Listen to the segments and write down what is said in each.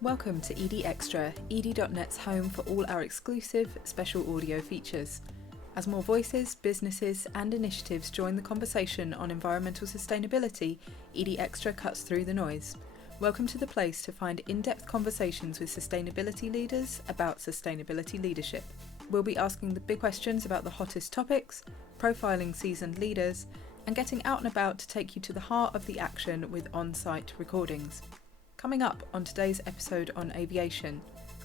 Welcome to Edie Extra, edie.net's home for all our exclusive special audio features. As more voices, businesses and initiatives join the conversation on environmental sustainability, Edie Extra cuts through the noise. Welcome to the place to find in-depth conversations with sustainability leaders about sustainability leadership. We'll be asking the big questions about the hottest topics, profiling seasoned leaders, and getting out and about to take you to the heart of the action with on-site recordings. Coming up on today's episode on aviation,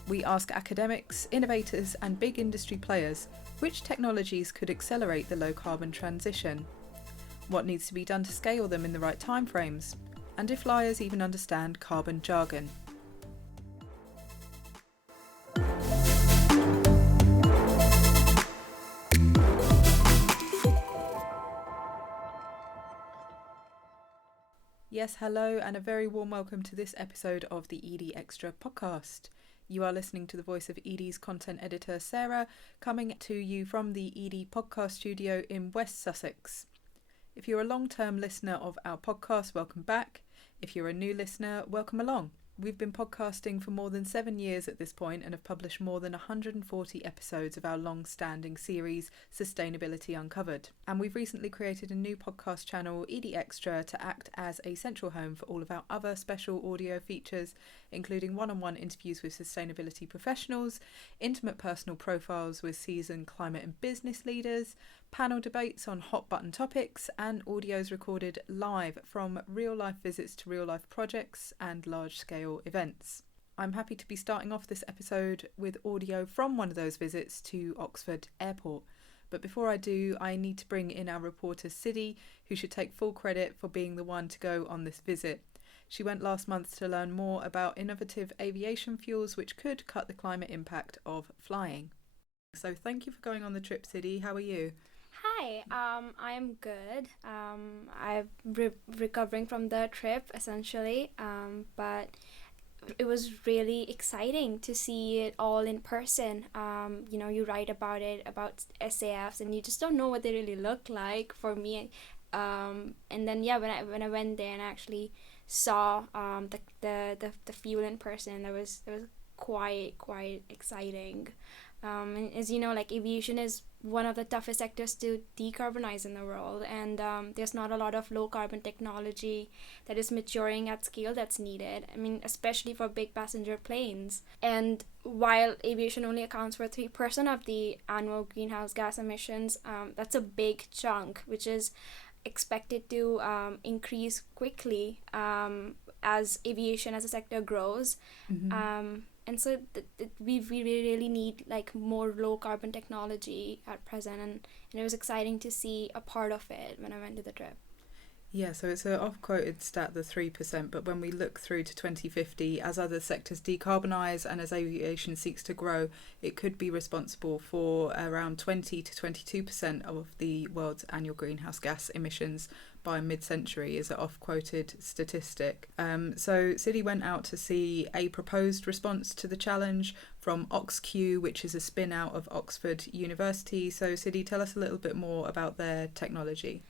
we ask academics, innovators and big industry players which technologies could accelerate the low carbon transition, what needs to be done to scale them in the right timeframes, and if flyers even understand carbon jargon. Yes, hello, and a very warm welcome to this episode of the Edie Extra podcast. You are listening to the voice of Edie's content editor, Sarah, coming to you from the Edie podcast studio in West Sussex. If you're a long-term listener of our podcast, welcome back. If you're a new listener, welcome along. We've been podcasting for more than 7 years at this point and have published more than 140 episodes of our long-standing series, Sustainability Uncovered. And we've recently created a new podcast channel, Edie Extra, to act as a central home for all of our other special audio features, including one-on-one interviews with sustainability professionals, intimate personal profiles with seasoned climate and business leaders, panel debates on hot-button topics, and audios recorded live from real-life visits to real-life projects and large-scale events. I'm happy to be starting off this episode with audio from one of those visits to Oxford Airport. But before I do, I need to bring in our reporter Siddy, who should take full credit for being the one to go on this visit. She went last month to learn more about innovative aviation fuels which could cut the climate impact of flying. So thank you for going on the trip, Siddy. How are you? Hi, I am good. I'm recovering from the trip essentially, but it was really exciting to see it all in person. You write about it, about SAFs, and you just don't know what they really look like for me. And then when I went there and actually saw the fuel in person, that was quite exciting. And as you know, like aviation is one of the toughest sectors to decarbonise in the world, and there's not a lot of low carbon technology that is maturing at scale that's needed. I mean, especially for big passenger planes. And while aviation only accounts for 3% of the annual greenhouse gas emissions, that's a big chunk, which is expected to increase quickly as aviation as a sector grows. Mm-hmm. And so we really need like more low carbon technology at present, and it was exciting to see a part of it when I went to the trip. Yeah, so it's an oft-quoted stat, the 3%, but when we look through to 2050, as other sectors decarbonise and as aviation seeks to grow, it could be responsible for around 20 to 22% of the world's annual greenhouse gas emissions by mid-century, is an oft-quoted statistic. So Siddy went out to see a proposed response to the challenge from OXCCU, which is a spin-out of Oxford University. So Siddy, tell us a little bit more about their technology.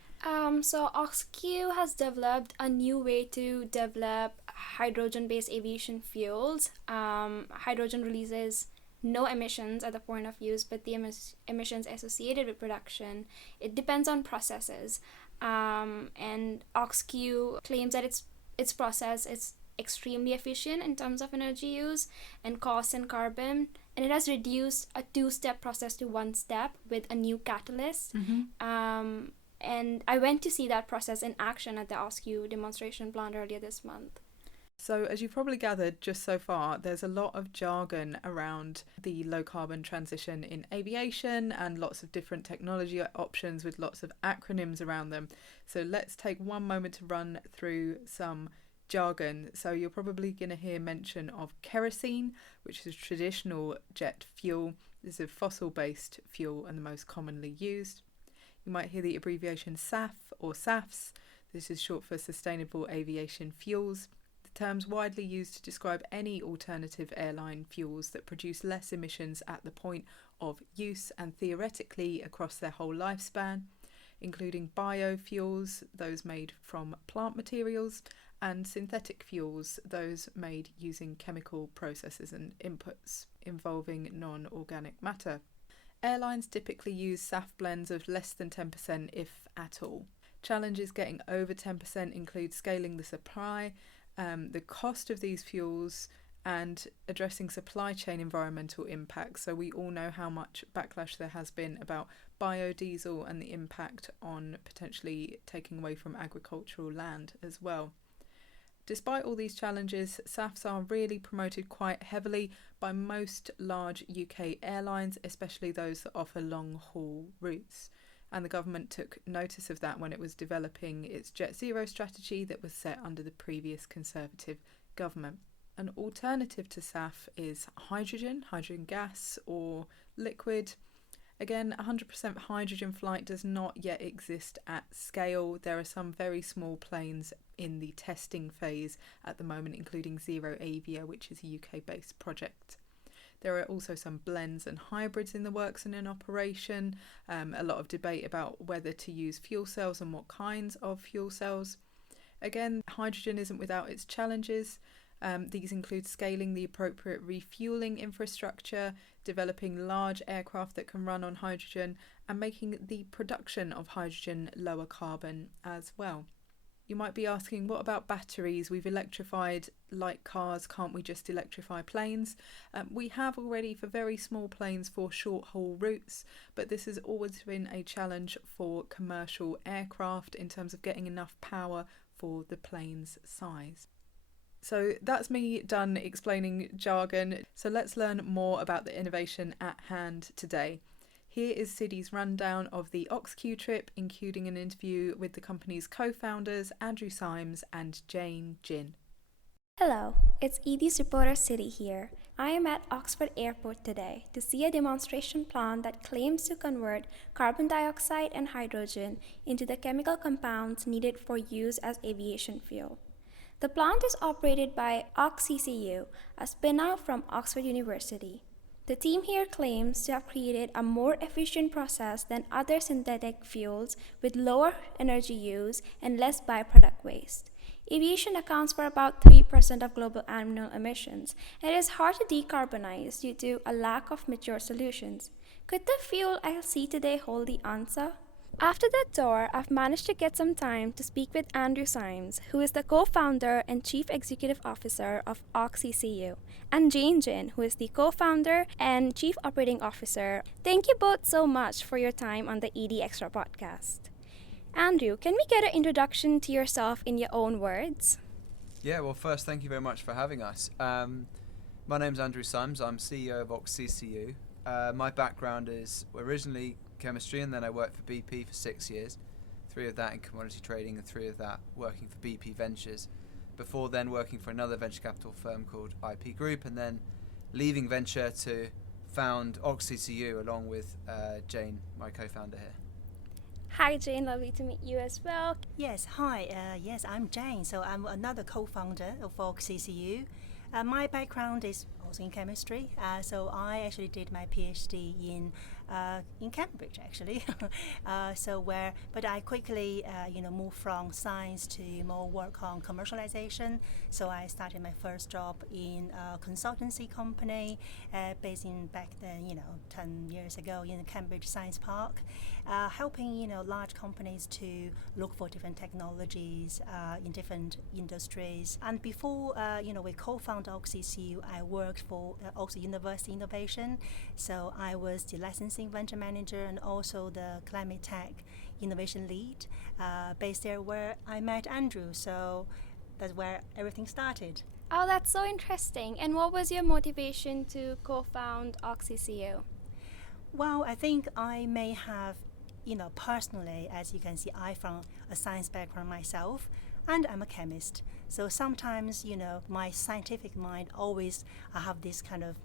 So OXCCU has developed a new way to develop hydrogen-based aviation fuels. Hydrogen releases no emissions at the point of use, but the emissions associated with production, it depends on processes. And OXCCU claims that its process is extremely efficient in terms of energy use and cost and carbon, and it has reduced a 2-step process to 1 step with a new catalyst. Mm-hmm. And I went to see that process in action at the OXCCU demonstration plant earlier this month. So as you've probably gathered just so far, there's a lot of jargon around the low carbon transition in aviation and lots of different technology options with lots of acronyms around them. So let's take one moment to run through some jargon. So you're probably going to hear mention of kerosene, which is traditional jet fuel. This is a fossil-based fuel and the most commonly used. You might hear the abbreviation SAF or SAFs. This is short for Sustainable Aviation Fuels. The term's widely used to describe any alternative airline fuels that produce less emissions at the point of use and theoretically across their whole lifespan. including biofuels, those made from plant materials, and synthetic fuels, those made using chemical processes and inputs involving non-organic matter. Airlines typically use SAF blends of less than 10%, if at all. Challenges getting over 10% include scaling the supply, the cost of these fuels, and addressing supply chain environmental impacts. So we all know how much backlash there has been about biodiesel and the impact on potentially taking away from agricultural land as well. Despite all these challenges, SAFs are really promoted quite heavily by most large UK airlines, especially those that offer long-haul routes. And the government took notice of that when it was developing its Jet Zero strategy that was set under the previous Conservative government. An alternative to SAF is hydrogen gas, or liquid. Again, 100% hydrogen flight does not yet exist at scale. There are some very small planes in the testing phase at the moment, including Zero Avia, which is a UK-based project. There are also some blends and hybrids in the works and in operation. A lot of debate about whether to use fuel cells and what kinds of fuel cells. Again, hydrogen isn't without its challenges. These include scaling the appropriate refuelling infrastructure, developing large aircraft that can run on hydrogen, and making the production of hydrogen lower carbon as well. You might be asking, what about batteries? We've electrified like cars, can't we just electrify planes? We have already for very small planes for short haul routes, but this has always been a challenge for commercial aircraft in terms of getting enough power for the plane's size. So that's me done explaining jargon. So let's learn more about the innovation at hand today. Here is Siddy's rundown of the OXCCU trip, including an interview with the company's co-founders Andrew Symes and Jane Jin. Hello, it's Edie's reporter Siddy here. I am at Oxford Airport today to see a demonstration plant that claims to convert carbon dioxide and hydrogen into the chemical compounds needed for use as aviation fuel. The plant is operated by OXCCU, a spin-out from Oxford University. The team here claims to have created a more efficient process than other synthetic fuels with lower energy use and less byproduct waste. Aviation accounts for about 3% of global annual emissions, and it is hard to decarbonize due to a lack of mature solutions. Could the fuel I'll see today hold the answer? After the tour, I've managed to get some time to speak with Andrew Symes, who is the co-founder and chief executive officer of OXCCU, and Jane Jin, who is the co-founder and chief operating officer. Thank you both so much for your time on the ED Extra podcast. Andrew, can we get an introduction to yourself in your own words? Yeah, well, first, thank you very much for having us. My name's Andrew Symes. I'm CEO of OXCCU. My background is originally chemistry, and then I worked for BP for 6 years, 3 of that in commodity trading and 3 of that working for BP Ventures, before then working for another venture capital firm called IP Group, and then leaving venture to found OXCCU along with Jane, my co-founder here. Hi Jane, lovely to meet you as well. Yes, hi. Yes, I'm Jane. So I'm another co-founder of OXCCU. My background is also in chemistry. So I actually did my PhD in Cambridge, actually. But I quickly, moved from science to more work on commercialization. So I started my first job in a consultancy company based in back then, 10 years ago in Cambridge Science Park, helping, large companies to look for different technologies in different industries. And before, we co-founded OXCCU, I worked for also University Innovation. So I was the licensing venture manager and also the climate tech innovation lead based there where I met Andrew. So that's where everything started. Oh, that's so interesting. And what was your motivation to co-found OXCCU? Well, I think I may have, personally, as you can see, I'm from a science background myself, and I'm a chemist. So sometimes, my scientific mind always have this kind of,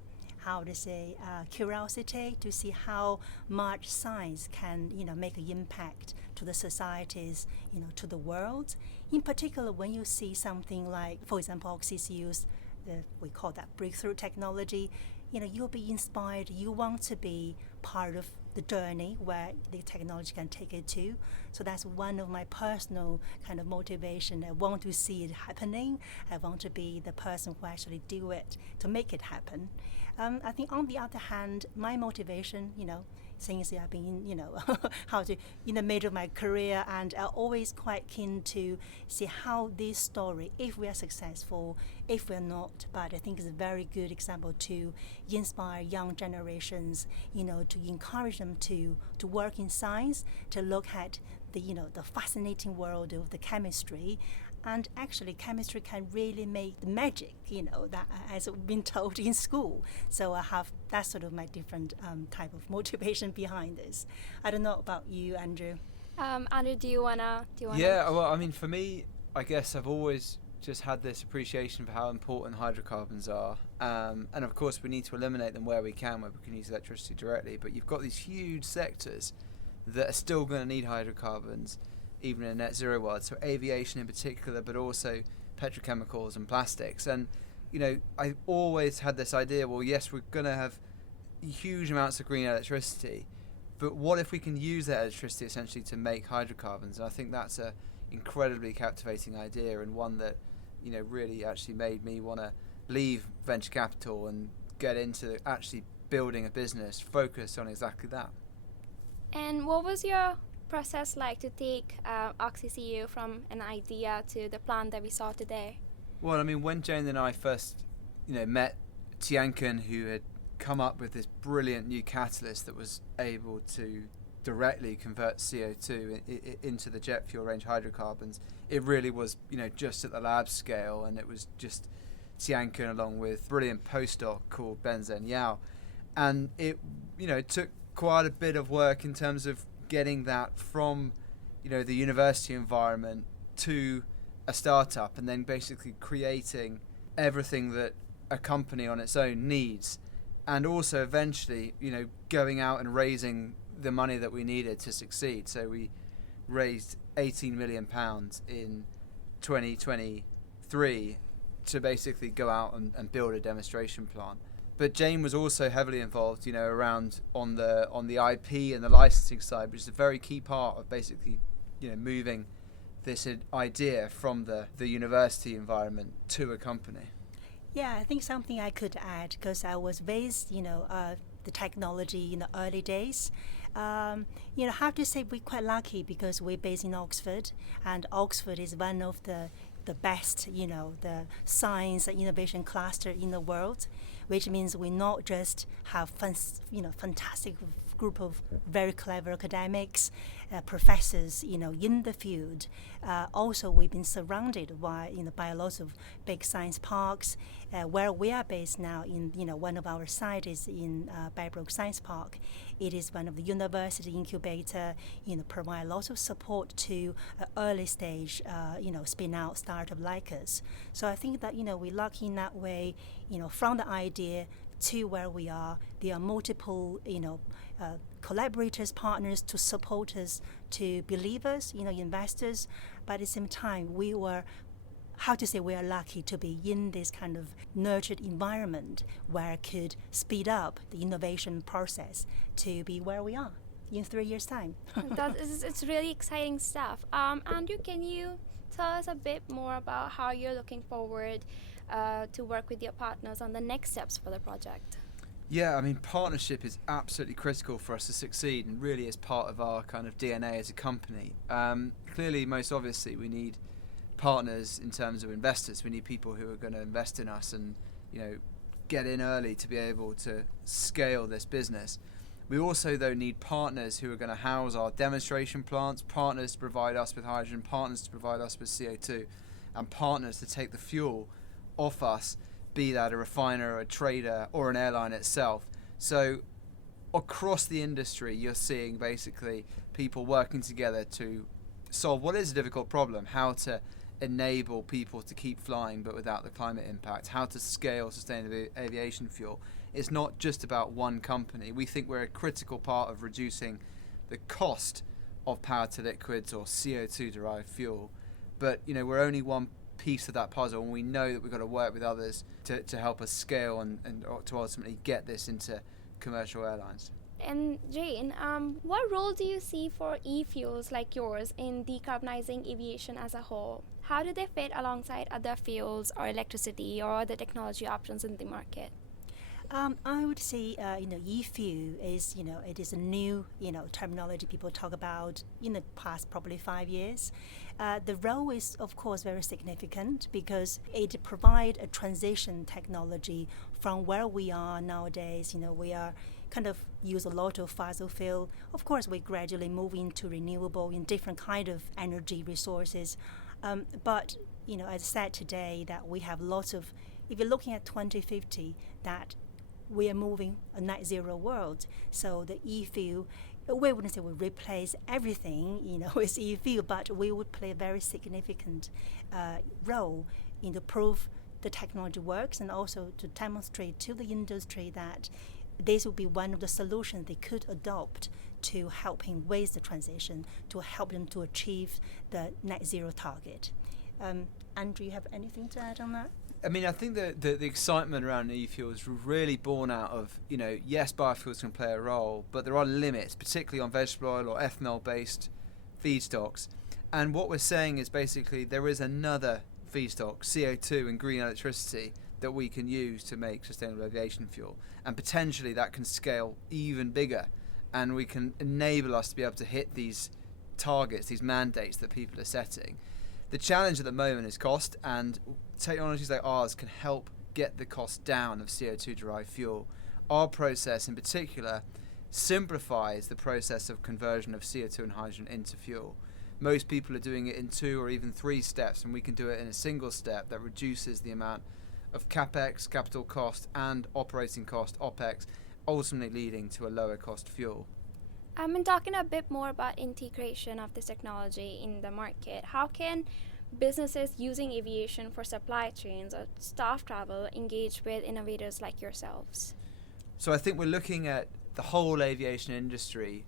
curiosity to see how much science can, make an impact to the societies, to the world. In particular, when you see something like, for example, OXCCU's, we call that breakthrough technology, you'll be inspired. You want to be part of the journey where the technology can take it to. So that's one of my personal kind of motivation. I want to see it happening. I want to be the person who actually do it to make it happen. I think on the other hand, my motivation, since I've been, in the middle of my career, and I'm always quite keen to see how this story, if we are successful, if we're not, but I think it's a very good example to inspire young generations, to encourage them to work in science, to look at the fascinating world of the chemistry. And actually, chemistry can really make the magic, that has been told in school. So I have that sort of my different type of motivation behind this. I don't know about you, Andrew. Andrew, do you wanna? Yeah, well, I mean, for me, I guess I've always just had this appreciation for how important hydrocarbons are, and of course we need to eliminate them where we can use electricity directly. But you've got these huge sectors that are still going to need hydrocarbons, even in a net zero world, so aviation in particular, but also petrochemicals and plastics. And I always had this idea, well, yes, we're going to have huge amounts of green electricity, but what if we can use that electricity essentially to make hydrocarbons? And I think that's a incredibly captivating idea, and one that really actually made me want to leave venture capital and get into actually building a business focused on exactly that. And what was your process like to take OXCCU from an idea to the plan that we saw today? Well, I mean, when Jane and I first, met Tianken, who had come up with this brilliant new catalyst that was able to directly convert CO2 into the jet fuel range hydrocarbons, it really was, just at the lab scale, and it was just Tianken along with brilliant postdoc called Ben Zhen Yao, and it, took quite a bit of work in terms of getting that from the university environment to a startup, and then basically creating everything that a company on its own needs, and also eventually going out and raising the money that we needed to succeed. So we raised £18 million in 2023 to basically go out and build a demonstration plant. But Jane was also heavily involved, around on the IP and the licensing side, which is a very key part of basically, moving this idea from the university environment to a company. Yeah, I think something I could add, because I was based, the technology in the early days. How to say we're quite lucky because we're based in Oxford, and Oxford is one of the best, the science and innovation cluster in the world, which means we not just have fantastic group of very clever academics, professors, in the field. Also, we've been surrounded by a lot of big science parks. Where we are based now, in one of our sites is in Baybrook Science Park. It is one of the university incubator. Provide lots of support to early stage, spin out startup like us. So I think that we're lucky in that way. From the idea to where we are, there are multiple collaborators, partners to support us, to believers, investors. But at the same time, we are lucky to be in this kind of nurtured environment where it could speed up the innovation process to be where we are in 3 years' time. It's really exciting stuff. Andrew, can you tell us a bit more about how you're looking forward to work with your partners on the next steps for the project? Yeah, I mean, partnership is absolutely critical for us to succeed, and really is part of our kind of DNA as a company. Clearly, most obviously, we need partners in terms of investors. We need people who are going to invest in us and get in early to be able to scale this business. We also, though, need partners who are going to house our demonstration plants, partners to provide us with hydrogen, partners to provide us with CO2, and partners to take the fuel off us, be that a refiner, a trader, or an airline itself. So across the industry, you're seeing basically people working together to solve what is a difficult problem: how to enable people to keep flying but without the climate impact, how to scale sustainable aviation fuel. It's not just about one company. We think we're a critical part of reducing the cost of power to liquids or CO2 derived fuel, but we're only one piece of that puzzle, and we know that we've got to work with others to help us scale and to ultimately get this into commercial airlines. And Jane, what role do you see for e-fuels like yours in decarbonising aviation as a whole? How do they fit alongside other fuels or electricity or other technology options in the market? I would say, e-fuel is, it is a new, terminology people talk about in the past probably 5 years. The role is, of course, very significant because it provides a transition technology from where we are nowadays. We are kind of use a lot of fossil fuel. Of course, we gradually move into renewable in different kind of energy resources. But, as I said today, that we have lots of, if you're looking at 2050, that we are moving a net zero world. So the e-fuel, we wouldn't say we replace everything, with e-fuel, but we would play a very significant role in to prove the technology works and also to demonstrate to the industry that this will be one of the solutions they could adopt to helping with the transition, to help them to achieve the net zero target. Andrew, you have anything to add on that? I mean, I think the excitement around e-fuel is really born out of, yes, biofuels can play a role, but there are limits, particularly on vegetable oil or ethanol-based feedstocks. And what we're saying is basically there is another feedstock, CO2 and green electricity, that we can use to make sustainable aviation fuel. And potentially that can scale even bigger. And we can enable us to be able to hit these targets, these mandates that people are setting. The challenge at the moment is cost, and technologies like ours can help get the cost down of CO2-derived fuel. Our process in particular simplifies the process of conversion of CO2 and hydrogen into fuel. Most people are doing it in 2 or even 3 steps, and we can do it in a single step that reduces the amount of capex, capital cost, and operating cost, OPEX, ultimately leading to a lower cost fuel. And talking a bit more about integration of this technology in the market, how can businesses using aviation for supply chains or staff travel engage with innovators like yourselves? So I think we're looking at the whole aviation industry,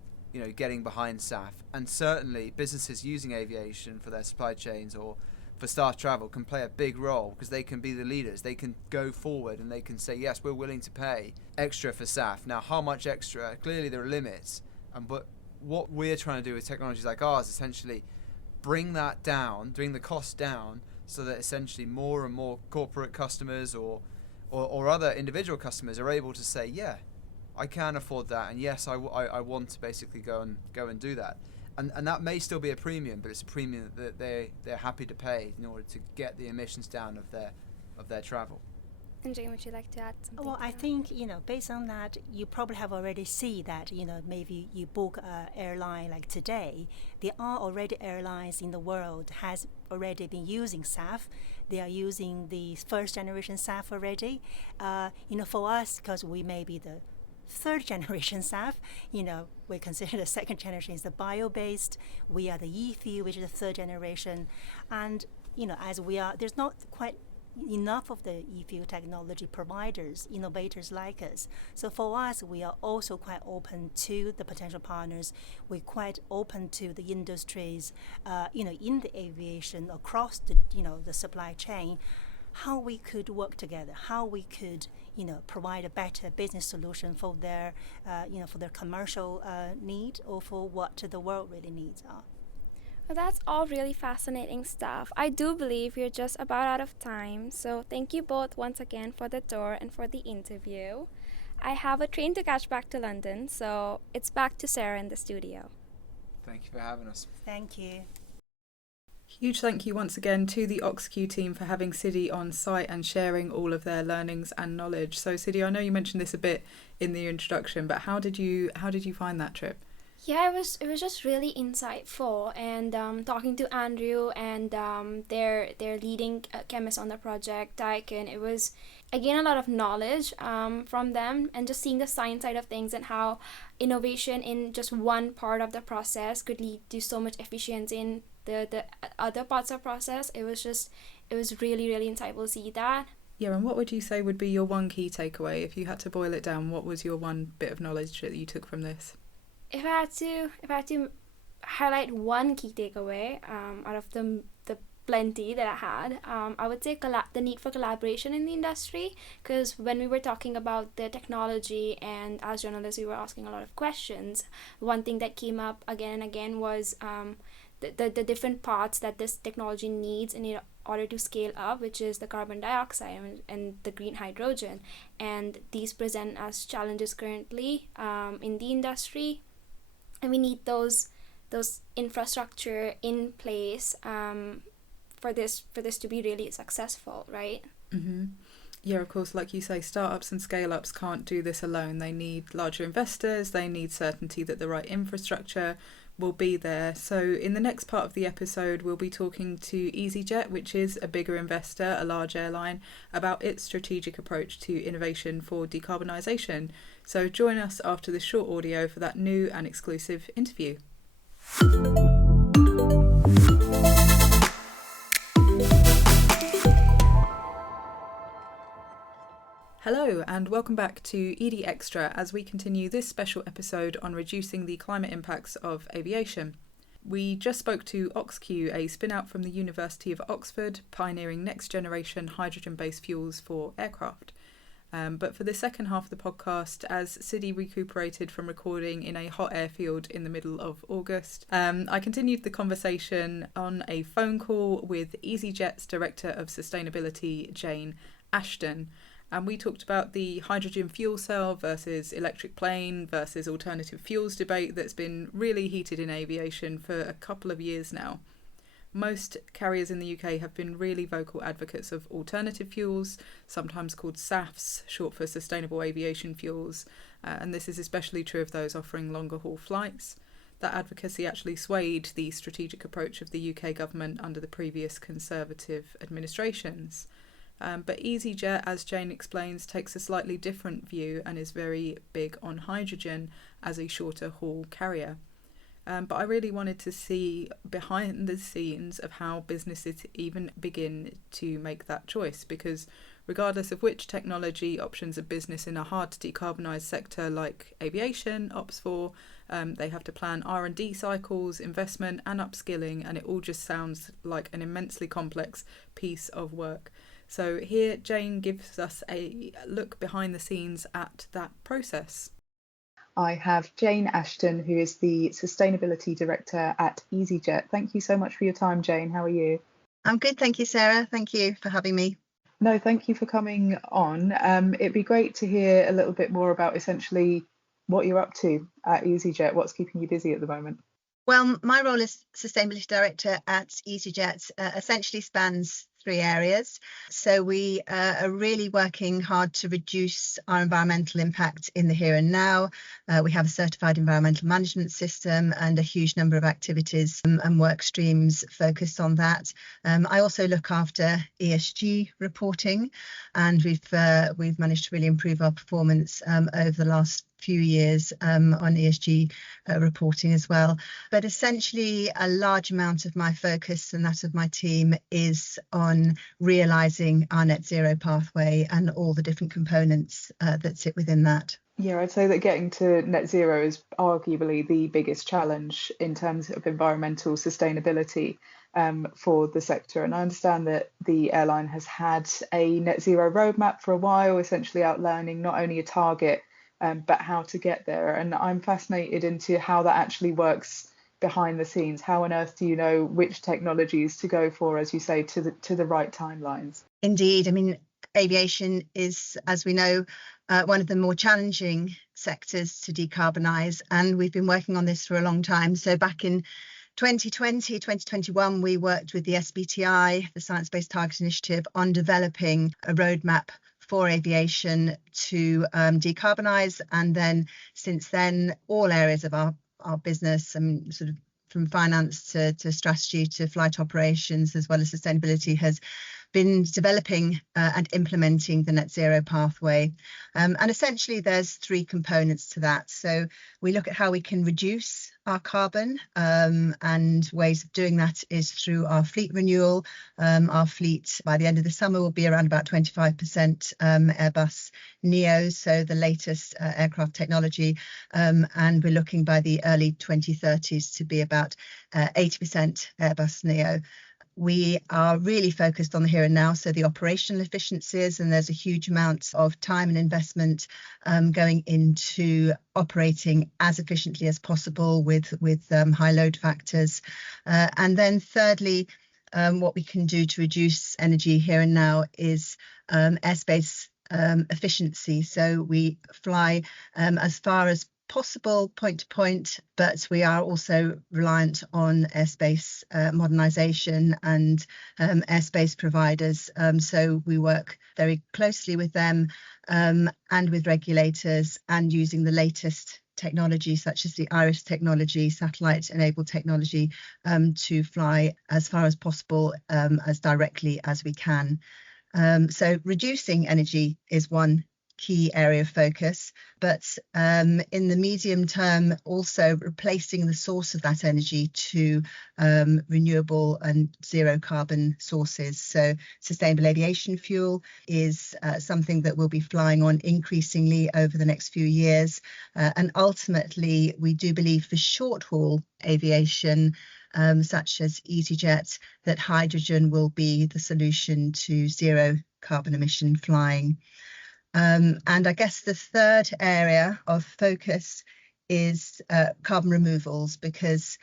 getting behind SAF, and certainly businesses using aviation for their supply chains or for staff travel can play a big role because they can be the leaders. They can go forward and they can say, yes, we're willing to pay extra for SAF. Now, how much extra? Clearly there are limits. But what we're trying to do with technologies like ours, essentially bring that down, bring the cost down, so that essentially more and more corporate customers or other individual customers are able to say, yeah, I can afford that, and yes, I want to basically go and do that. And that may still be a premium, but it's a premium that they're happy to pay in order to get the emissions down of their travel. And Jane, would you like to add something? Well, I think, based on that, you probably have already seen that, maybe you book an airline like today. There are already airlines in the world has already been using SAF. They are using the first generation SAF already. For us, because we may be the third generation SAF, we consider the second generation is the bio-based. We are the e-fuel, which is the third generation. And, as we are, there's not quite enough of the e-fuel technology providers, innovators like us. So for us, we are also quite open to the potential partners. We're quite open to the industries, in the aviation across the, the supply chain, how we could work together, how we could, provide a better business solution for their, for their commercial need or for what the world really needs are. Well, that's all really fascinating stuff. I do believe we're just about out of time, so thank you both once again for the tour and for the interview. I have a train to catch back to London, so it's back to Sarah in the studio. Thank you for having us. Thank you. Huge thank you once again to the OXCCU team for having Siddy on site and sharing all of their learnings and knowledge. So Siddy, I know you mentioned this a bit in the introduction, but how did you find that trip? Yeah, it was just really insightful, and talking to Andrew and their leading chemist on the project, Tyken, it was again a lot of knowledge from them, and just seeing the science side of things and how innovation in just one part of the process could lead to so much efficiency in the other parts of the process. It was really, really insightful to see that. Yeah, and what would you say would be your one key takeaway? If you had to boil it down, what was your one bit of knowledge that you took from this? If I had to highlight one key takeaway out of the plenty that I had. I would say the need for collaboration in the industry, because when we were talking about the technology and as journalists we were asking a lot of questions, one thing that came up again and again was the different parts that this technology needs in order to scale up, which is the carbon dioxide and the green hydrogen. And these present as challenges currently in the industry. And we need those infrastructure in place for this to be really successful, right? Mm-hmm. Yeah, of course, like you say, startups and scale-ups can't do this alone. They need larger investors, they need certainty that the right infrastructure will be there. So in the next part of the episode, we'll be talking to easyJet, which is a bigger investor, a large airline, about its strategic approach to innovation for decarbonisation. So join us after this short audio for that new and exclusive interview. Hello and welcome back to Edie Extra as we continue this special episode on reducing the climate impacts of aviation. We just spoke to OXCCU, a spin-out from the University of Oxford, pioneering next-generation hydrogen-based fuels for aircraft. But for the second half of the podcast, as Sidi recuperated from recording in a hot airfield in the middle of August, I continued the conversation on a phone call with easyJet's Director of Sustainability, Jane Ashton. And we talked about the hydrogen fuel cell versus electric plane versus alternative fuels debate that's been really heated in aviation for a couple of years now. Most carriers in the UK have been really vocal advocates of alternative fuels, sometimes called SAFs, short for Sustainable Aviation Fuels, and this is especially true of those offering longer haul flights. That advocacy actually swayed the strategic approach of the UK government under the previous Conservative administrations. But easyJet, as Jane explains, takes a slightly different view and is very big on hydrogen as a shorter haul carrier. But I really wanted to see behind the scenes of how businesses even begin to make that choice, because regardless of which technology options a business in a hard to decarbonise sector like aviation opts for, they have to plan R&D cycles, investment and upskilling, and it all just sounds like an immensely complex piece of work. So here Jane gives us a look behind the scenes at that process. I have Jane Ashton, who is the Sustainability Director at easyJet. Thank you so much for your time, Jane. How are you? I'm good, thank you, Sarah. Thank you for having me. No, thank you for coming on. It'd be great to hear a little bit more about essentially what you're up to at easyJet. What's keeping you busy at the moment? Well, my role as Sustainability Director at easyJet essentially spans three areas. So we are really working hard to reduce our environmental impact in the here and now. We have a certified environmental management system and a huge number of activities and work streams focused on that. I also look after ESG reporting, and we've managed to really improve our performance over the last few years on ESG reporting as well. But essentially a large amount of my focus and that of my team is on realising our net zero pathway and all the different components that sit within that. Yeah, I'd say that getting to net zero is arguably the biggest challenge in terms of environmental sustainability for the sector. And I understand that the airline has had a net zero roadmap for a while, essentially outlining not only a target but how to get there. And I'm fascinated into how that actually works behind the scenes. How on earth do you know which technologies to go for, as you say, to the right timelines? Indeed. I mean, aviation is, as we know, one of the more challenging sectors to decarbonise, and we've been working on this for a long time. So back in 2021, we worked with the SBTI, the Science Based Targets Initiative, on developing a roadmap for aviation to decarbonise. And then since then, all areas of our business, sort of from finance to strategy to flight operations, as well as sustainability, has been developing and implementing the net zero pathway. And essentially there's three components to that. So we look at how we can reduce our carbon, and ways of doing that is through our fleet renewal. Our fleet by the end of the summer will be around about 25% Airbus Neo, so the latest aircraft technology, and we're looking by the early 2030s to be about 80% Airbus Neo. We are really focused on the here and now, so the operational efficiencies, and there's a huge amount of time and investment going into operating as efficiently as possible with high load factors. And then thirdly, what we can do to reduce energy here and now is airspace efficiency. So we fly as far as possible point to point, but we are also reliant on airspace modernisation and airspace providers. So we work very closely with them and with regulators, and using the latest technology such as the IRIS technology, satellite enabled technology, to fly as far as possible as directly as we can. So reducing energy is one key area of focus, but in the medium term, also replacing the source of that energy to renewable and zero carbon sources. So sustainable aviation fuel is something that we'll be flying on increasingly over the next few years. And ultimately, we do believe for short haul aviation, such as easyJet, that hydrogen will be the solution to zero carbon emission flying. And I guess the third area of focus is carbon removals, because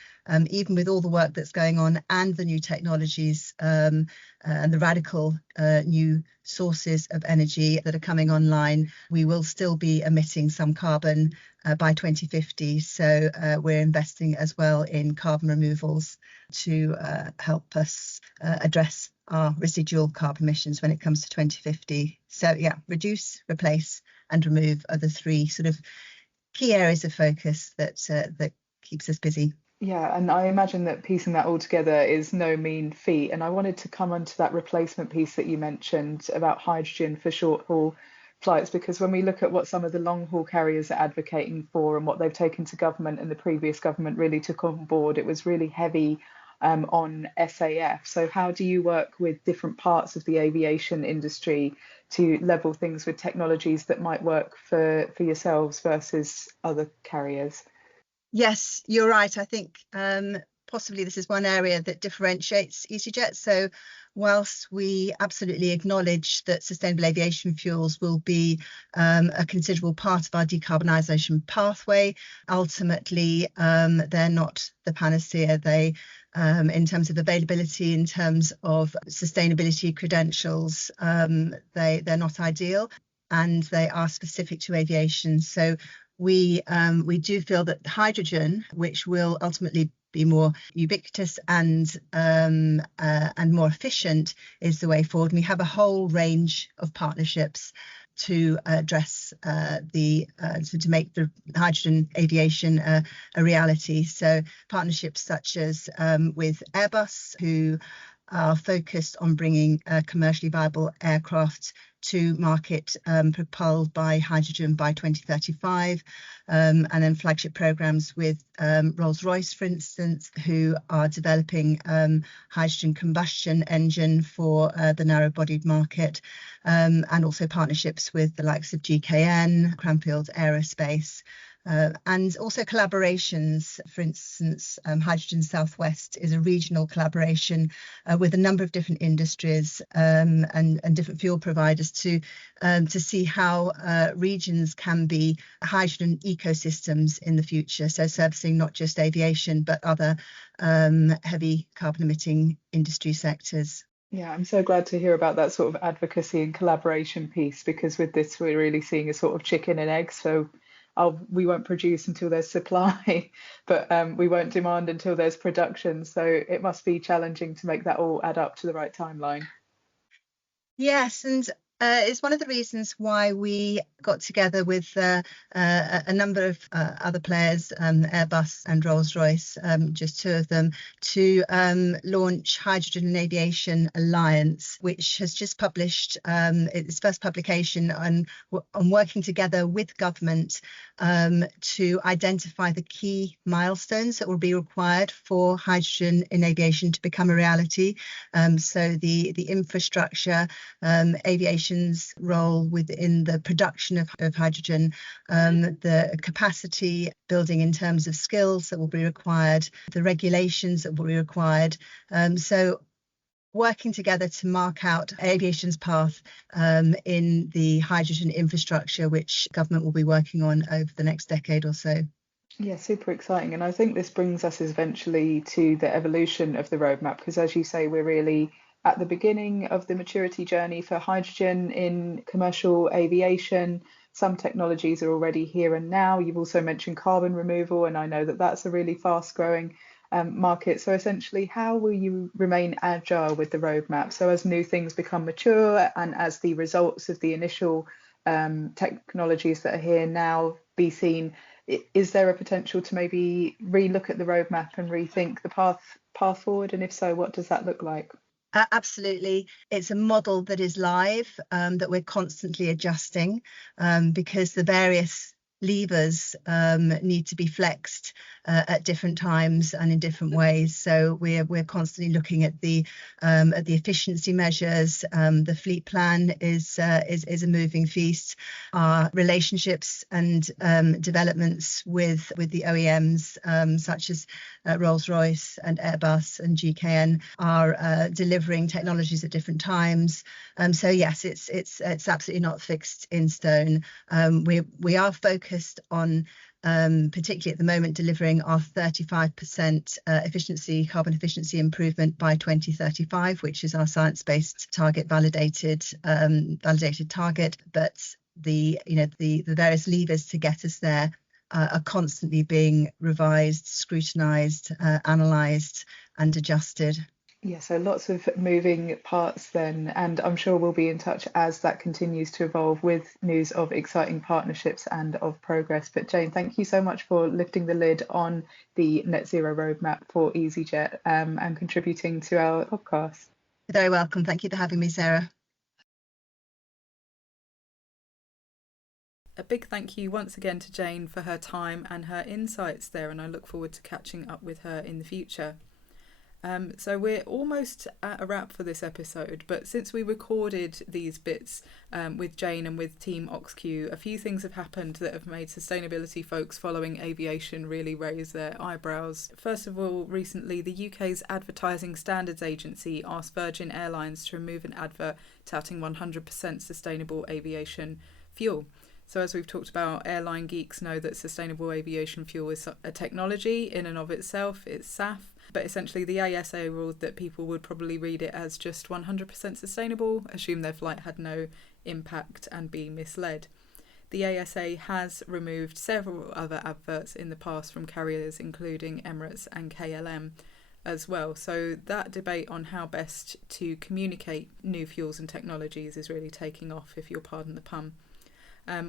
even with all the work that's going on and the new technologies and the radical new sources of energy that are coming online, we will still be emitting some carbon by 2050. So we're investing as well in carbon removals to help us address our residual carbon emissions when it comes to 2050. So yeah, reduce, replace and remove are the three sort of key areas of focus that keeps us busy. Yeah, and I imagine that piecing that all together is no mean feat. And I wanted to come onto that replacement piece that you mentioned about hydrogen for short haul flights, because when we look at what some of the long haul carriers are advocating for and what they've taken to government, and the previous government really took on board, it was really heavy on SAF. So how do you work with different parts of the aviation industry to level things with technologies that might work for yourselves versus other carriers? Yes, you're right. I think possibly this is one area that differentiates easyJet. So whilst we absolutely acknowledge that sustainable aviation fuels will be a considerable part of our decarbonisation pathway, ultimately they're not the panacea. They in terms of availability, in terms of sustainability credentials, they're not ideal, and they are specific to aviation. So we do feel that hydrogen, which will ultimately be more ubiquitous and more efficient, is the way forward. And we have a whole range of partnerships to address to make the hydrogen aviation a reality. So partnerships such as with Airbus, who are focused on bringing commercially viable aircraft to market propelled by hydrogen by 2035, and then flagship programs with Rolls-Royce, for instance, who are developing hydrogen combustion engine for the narrow-bodied market, and also partnerships with the likes of GKN, Cranfield Aerospace. And also collaborations. For instance, Hydrogen Southwest is a regional collaboration with a number of different industries and different fuel providers to see how regions can be hydrogen ecosystems in the future. So servicing not just aviation, but other heavy carbon emitting industry sectors. Yeah, I'm so glad to hear about that sort of advocacy and collaboration piece, because with this, we're really seeing a sort of chicken and egg. So we won't produce until there's supply, but we won't demand until there's production. So it must be challenging to make that all add up to the right timeline. Yes, and it's one of the reasons why we got together with a number of other players, Airbus and Rolls-Royce, just two of them, to launch Hydrogen and Aviation Alliance, which has just published its first publication on working together with government to identify the key milestones that will be required for hydrogen in aviation to become a reality. So the infrastructure, aviation's role within the production of hydrogen, the capacity building in terms of skills that will be required, the regulations that will be required. So working together to mark out aviation's path in the hydrogen infrastructure, which government will be working on over the next decade or so. Yeah, super exciting. And I think this brings us eventually to the evolution of the roadmap, because as you say, we're really at the beginning of the maturity journey for hydrogen in commercial aviation. Some technologies are already here and now. You've also mentioned carbon removal, and I know that that's a really fast growing market. So essentially, how will you remain agile with the roadmap? So as new things become mature and as the results of the initial technologies that are here now be seen, is there a potential to maybe relook at the roadmap and rethink the path forward? And if so, what does that look like? Absolutely. It's a model that is live, that we're constantly adjusting, because the various levers need to be flexed at different times and in different ways. So we're constantly looking at the efficiency measures. The fleet plan is a moving feast. Our relationships and developments with the OEMs, such as Rolls-Royce and Airbus and GKN, are delivering technologies at different times. So yes, it's absolutely not fixed in stone. We are focused on particularly at the moment delivering our 35% carbon efficiency improvement by 2035, which is our science-based target validated target. But the various levers to get us there are constantly being revised, scrutinised, analysed and adjusted. Yeah, so lots of moving parts then, and I'm sure we'll be in touch as that continues to evolve with news of exciting partnerships and of progress. But Jane, thank you so much for lifting the lid on the net zero roadmap for easyJet and contributing to our podcast. You're very welcome. Thank you for having me, Sarah. A big thank you once again to Jane for her time and her insights there, and I look forward to catching up with her in the future. So we're almost at a wrap for this episode, but since we recorded these bits with Jane and with Team OXCCU, a few things have happened that have made sustainability folks following aviation really raise their eyebrows. First of all, recently the UK's Advertising Standards Agency asked Virgin Airlines to remove an advert touting 100% sustainable aviation fuel. So as we've talked about, airline geeks know that sustainable aviation fuel is a technology in and of itself, it's SAF. But essentially the ASA ruled that people would probably read it as just 100% sustainable, assume their flight had no impact and be misled. The ASA has removed several other adverts in the past from carriers including Emirates and KLM as well. So that debate on how best to communicate new fuels and technologies is really taking off, if you'll pardon the pun.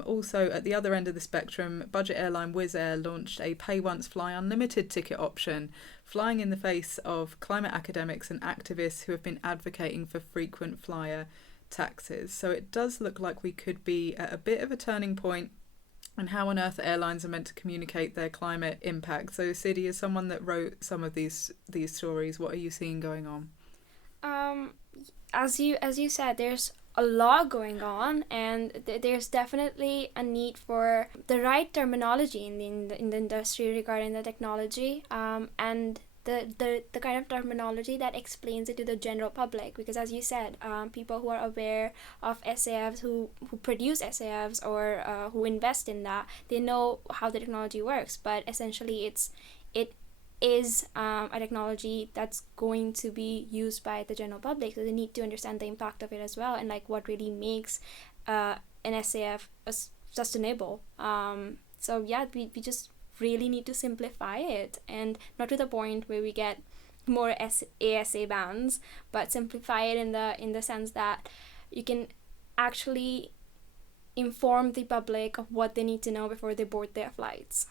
Also, at the other end of the spectrum, budget airline Wizz Air launched a pay once, fly unlimited ticket option, flying in the face of climate academics and activists who have been advocating for frequent flyer taxes. So it does look like we could be at a bit of a turning point in how on earth airlines are meant to communicate their climate impact. So Siddy, as someone that wrote some of these stories, what are you seeing going on? As you said, there's a lot going on, and there's definitely a need for the right terminology in the industry regarding the technology, and the kind of terminology that explains it to the general public, because as you said, people who are aware of SAFs, who produce SAFs or who invest in that, they know how the technology works, but essentially it is a technology that's going to be used by the general public, so they need to understand the impact of it as well, and like what really makes an SAF sustainable. So yeah, we just really need to simplify it, and not to the point where we get more ASA bans, but simplify it in the sense that you can actually inform the public of what they need to know before they board their flights.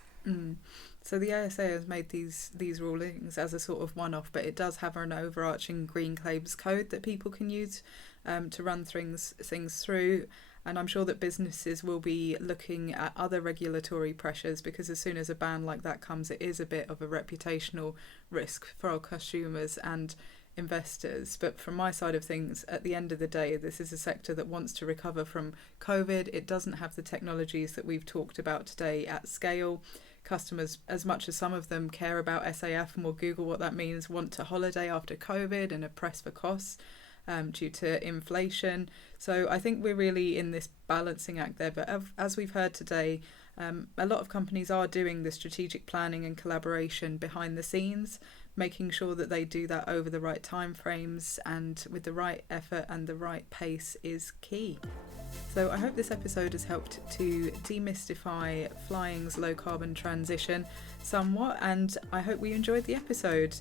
So the ASA has made these rulings as a sort of one-off, but it does have an overarching green claims code that people can use to run things through. And I'm sure that businesses will be looking at other regulatory pressures, because as soon as a ban like that comes, it is a bit of a reputational risk for our consumers and investors. But from my side of things, at the end of the day, this is a sector that wants to recover from COVID. It doesn't have the technologies that we've talked about today at scale. customers, as much as some of them care about SAF and will Google what that means, want to holiday after COVID and are pressed for costs due to inflation. So I think we're really in this balancing act there. But as we've heard today, a lot of companies are doing the strategic planning and collaboration behind the scenes, making sure that they do that over the right timeframes and with the right effort and the right pace is key. So I hope this episode has helped to demystify flying's low carbon transition somewhat, and I hope we enjoyed the episode.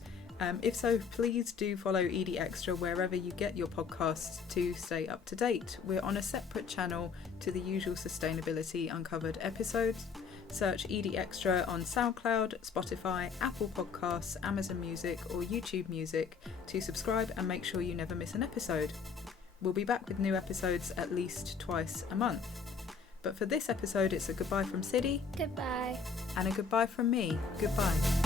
If so, please do follow Edie Extra wherever you get your podcasts to stay up to date. We're on a separate channel to the usual Sustainability Uncovered episodes. Search Edie Extra on SoundCloud, Spotify, Apple Podcasts, Amazon Music or YouTube Music to subscribe and make sure you never miss an episode. We'll be back with new episodes at least twice a month. But for this episode, it's a goodbye from Siddy. Goodbye. And a goodbye from me. Goodbye.